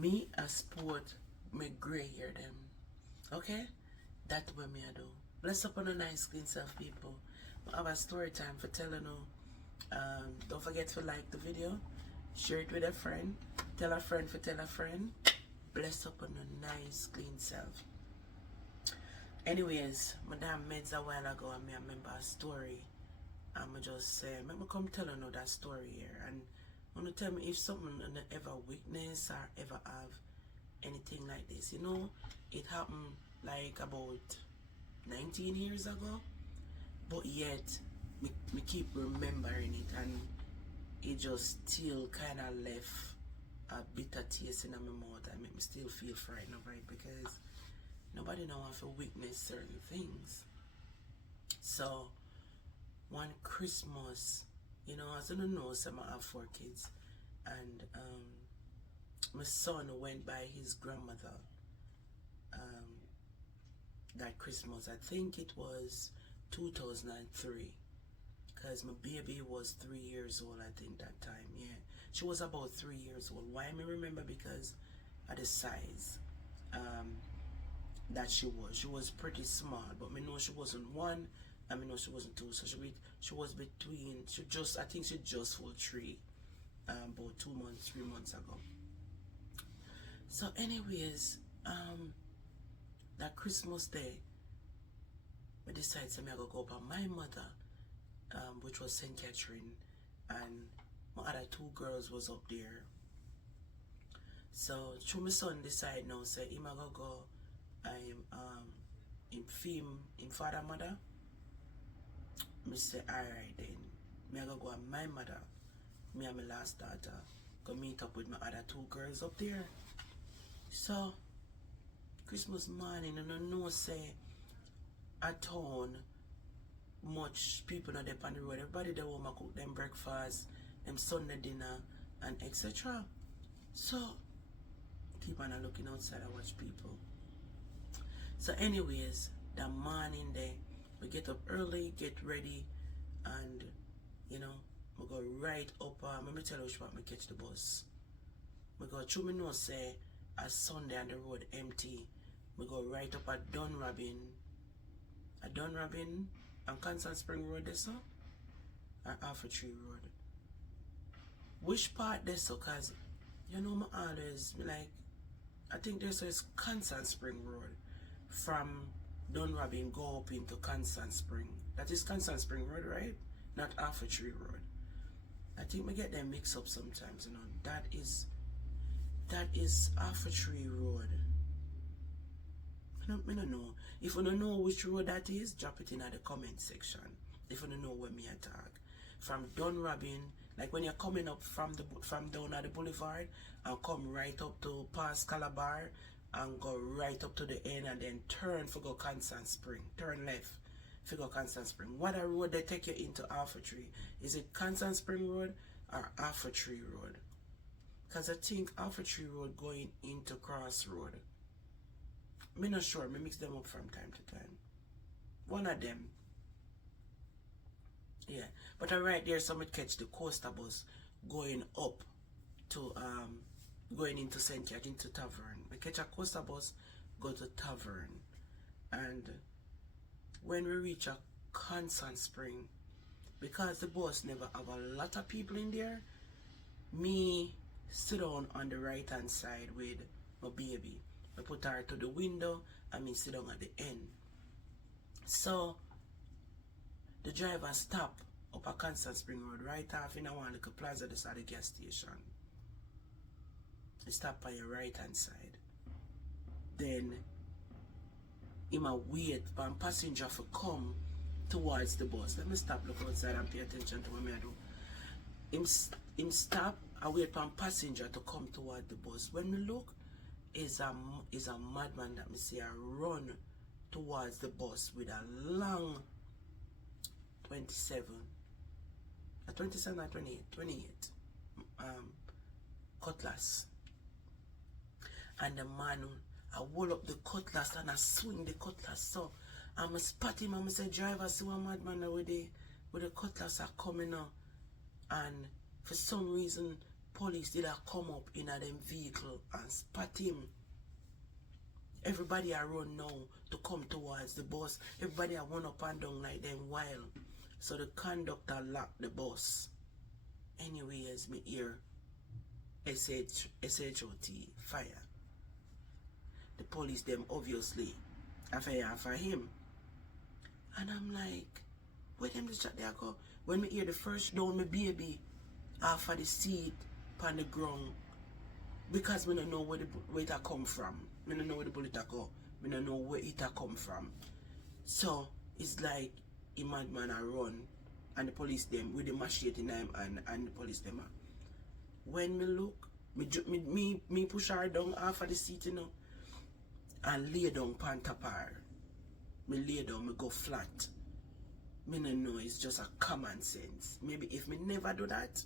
Me a sport me gray hair them. Okay? That what me I do. Bless up on a nice clean self people. I have a story time for telling you. Don't forget to like the video, share it with a friend, tell a friend for tell a friend. Bless up on a nice clean self. Anyways, Madame meds a while ago and me I remember a story. I'ma just say, let me come tell you that story here and wanna tell me if something you ever witness or ever have anything like this. You know, it happened like about 19 years ago, but yet me keep remembering it and it just still kind of left a bitter taste in my mouth and make me still feel frightened over it because nobody know how to witness certain things. So one Christmas, you know, as I don't know, some I have 4 kids, and my son went by his grandmother that Christmas. I think it was 2003, because my baby was 3 years old. I think that time, yeah, she was about 3 years old. Why I remember? Because of the size that she was pretty small, but me know she wasn't one, and me know she wasn't two, so she was between, I think she just full 3, about 2 months, 3 months ago. So anyways, that Christmas day, I decided to go up on my mother, which was St. Catherine, and my other 2 girls was up there. So through my son decide now say him go I'm in father mother. Me say alright then. Me go on my mother, me and my last daughter, go meet up with my other 2 girls up there. So Christmas morning, and I know say a town much people not there on the road. Everybody they want to cook them breakfast, them Sunday dinner, and etc. So keep on looking outside and watch people. So anyways, that morning day, we get up early, get ready, and you know, we go right up. Let me tell you which part we catch the bus. We go through me know say a Sunday and the road empty. We go right up at Dunrabin and Constant Spring Road there so, and Alpha Tree Road. Which part there so? Cause you know me always like, I think there's is Constant Spring Road. From Dunrabin go up into Constant Spring. That is Constant Spring Road, right? Not Alpha Tree Road. I think we get them mixed up sometimes, you know. That is Alpha Tree Road. I don't know. If you don't know which road that is, drop it in the comment section. If you don't know where me attack. From Dunrabin, like when you're coming up from down at the boulevard and come right up to past Calabar and go right up to the end and then turn for go Constant Spring. Turn left for go Constant Spring. What a road they take you into Alpha Tree? Is it Constant Spring Road or Alpha Tree Road? Because I think Alpha Tree Road going into Cross Road. I'm not sure. I mix them up from time to time. One of them. Yeah. But right there, someone catch the coaster bus going up to going into St. Catherine, into Tavern. We catch a coaster bus, go to Tavern. And when we reach a Constant Spring, because the bus never have a lot of people in there, me sit down on the right hand side with my baby. I put her to the window and me sit down at the end. So the driver stop up a Constant Spring Road right off in a one little plaza that's at the gas station. He stop on your right hand side. Then he might wait for a passenger to come towards the bus. Let me stop, look outside and pay attention to what I do. Him stop and wait for a passenger to come toward the bus. When we look, is a madman that me see a run towards the bus with a long 27 or 28 cutlass, and the man I hold up the cutlass and I swing the cutlass. So I'm spot him and I say, driver, see one madman with the cutlass are coming now. And for some reason police did a come up in a them vehicle and spot him. Everybody around now to come towards the bus. Everybody a run up and down like them wild. So the conductor locked the bus. Anyways, me hear SHOT fire. The police them obviously a fire for him. And I'm like, where them just shot there go? When me hear the first down my baby off of the seat on the ground, because me don't know where it a come from. Me don't know where the bullet a go. Me don't know where it a come from. So it's like a madman a run and the police them with the machete in him and the police them a. When me look, me push her down off of the seat, you know, and lay down pan top her. Me lay down, me go flat. Me no know, it's just a common sense. Maybe if me never do that,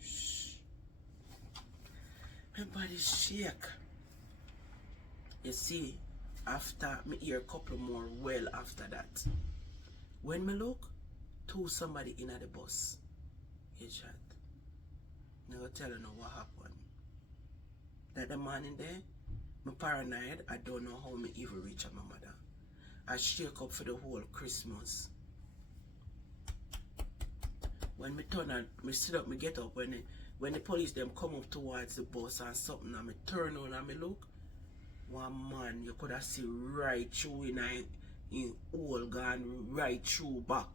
shh, my body shake. You see, after me hear a couple more well after that. When me look, somebody in at the bus. He chat. Never tell you know what happened. That the man in there, me paranoid, I don't know how me even reach my mother. I shake up for the whole Christmas. When me turn and me sit up, me get up, when the police them come up towards the bus and something, and me turn on and me look, one man you could have see right through in all gone right through back.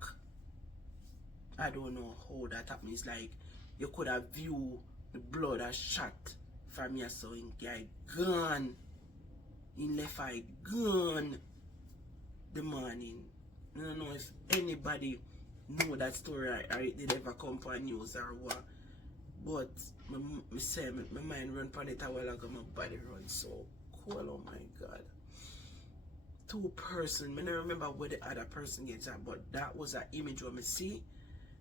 I don't know how that happened. It's like you could have viewed the blood a shot from your so in guy gone. In left eye gone the morning. I don't know if anybody know that story or it did ever come for news or what. But me say my mind run on it a while ago, my body run so cool, oh my God. Two person, I don't remember where the other person gets at, but that was an image where me see.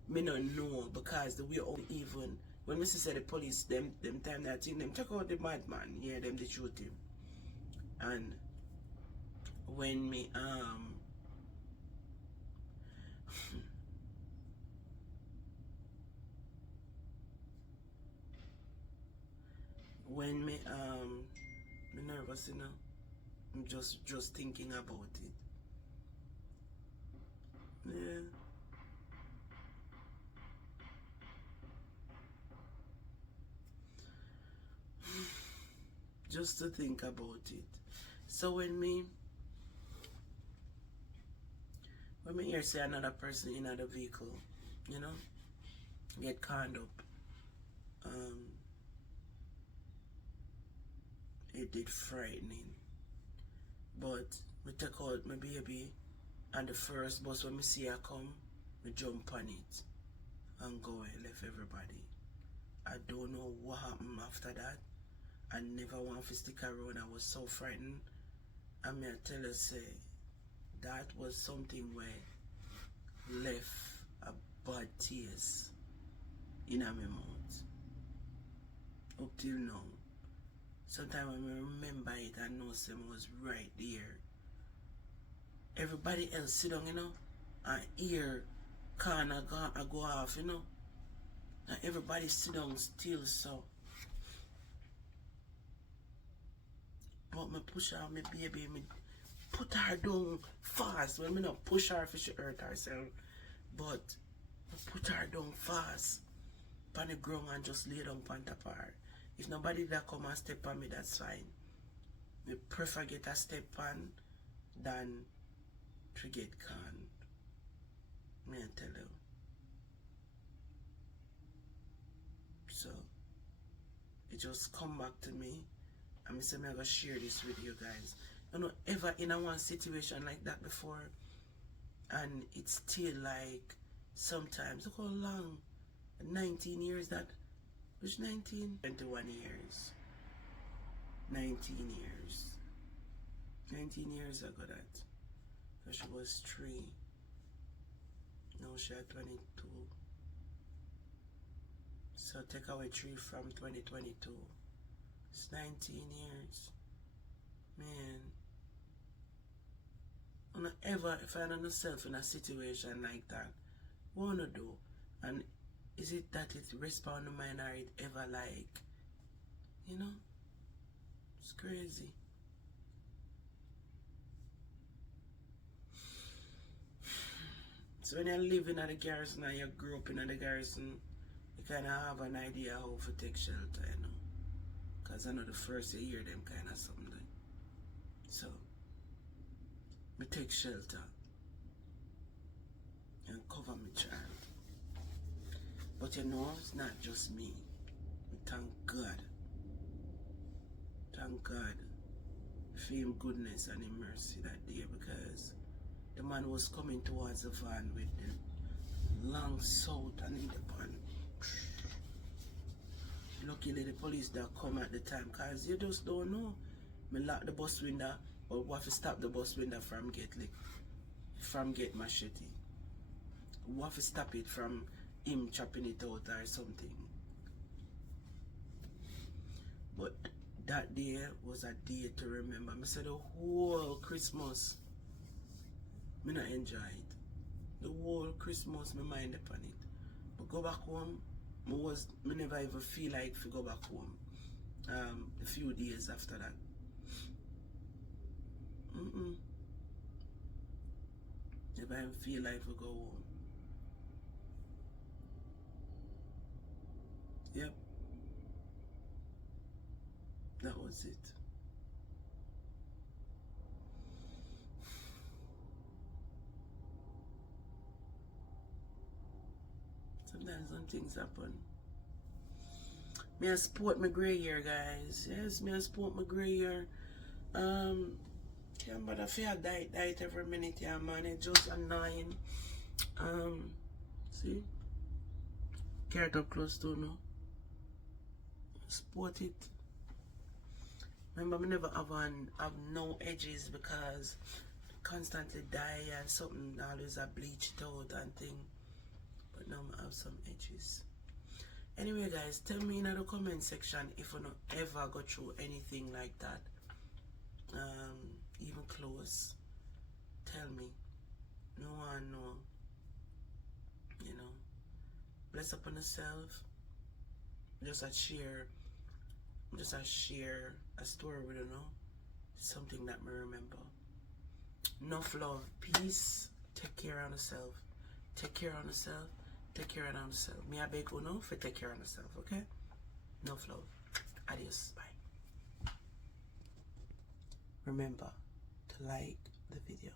Me don't know because the way all even when Mr. said the police them time that thing them check out the madman, yeah, them they shoot him. And when me when me nervous, you know. I'm just thinking about it. Yeah. Just to think about it. So when me hear say another person in another vehicle, you know, get caught up, it did frightening. But me take out my baby and the first bus when me see her come, me jump on it and go and left everybody. I don't know what happened after that. I never want to stick around. I was so frightened. I mean, I tell you, say, that was something where left a bad taste in my mouth. Up till now. Sometimes when I remember it, I know someone was right there. Everybody else sit down, you know, and ear can go off, you know. And everybody sit down still, so. But me push her, my baby, me put her down fast. Well, me not push her if she hurt herself, but me put her down fast on the ground and just lay down on top of her. If nobody that come and step on me, that's fine. Me prefer get a step on than to get canned. Me I tell you. So it just come back to me. And I say I'm gonna share this with you guys. You know, ever in a one situation like that before, and it's still like sometimes look how long, 19 years that, which 19? 21 years, 19 years, 19 years ago that, so she was 3, now she at 22, so take away 3 from 2022. It's 19 years. Man. I don't ever find myself in a situation like that. What wanna do? And Is it that it rests on the mind or it ever like, you know? It's crazy. So when you live in the garrison and you grew up in the garrison, you kind of have an idea how to take shelter, you know. Because I know the first you hear them kind of something. So, me take shelter and cover my child. But you know, it's not just me. Thank God. Thank God for His goodness and His mercy that day, because the man was coming towards the van with the long south and in the pan. Luckily the police that come at the time, because you just don't know. Me lock the bus window, but we have to stop the bus window from get machete. We have to stop it from him chopping it out or something. But that day was a day to remember. I said the whole Christmas, me not enjoy it. The whole Christmas, me mind upon it. But go back home, me never even feel like to go back home. A few days after that. Never even feel like to go home. Yep. That was it. Sometimes when things happen. Me I support my grey hair, guys. Yes, me I support my grey hair. Can't bother feel diet every minute, yeah, man. It's just annoying. See? Carrot up close to no. Support it. Remember, I never have no edges because constantly dye and something always a bleach it out and thing. But now I have some edges. Anyway, guys, tell me in the comment section if you not ever go through anything like that. Even close. Tell me. No one know. You know. Bless upon yourself. Just a share a story with you know. Something that me remember. Enough love, peace, take care of yourself. Take care of yourself. Take care of yourself. Me I beg you know for take care of yourself, okay? Enough love. Adios. Bye. Remember to like the video.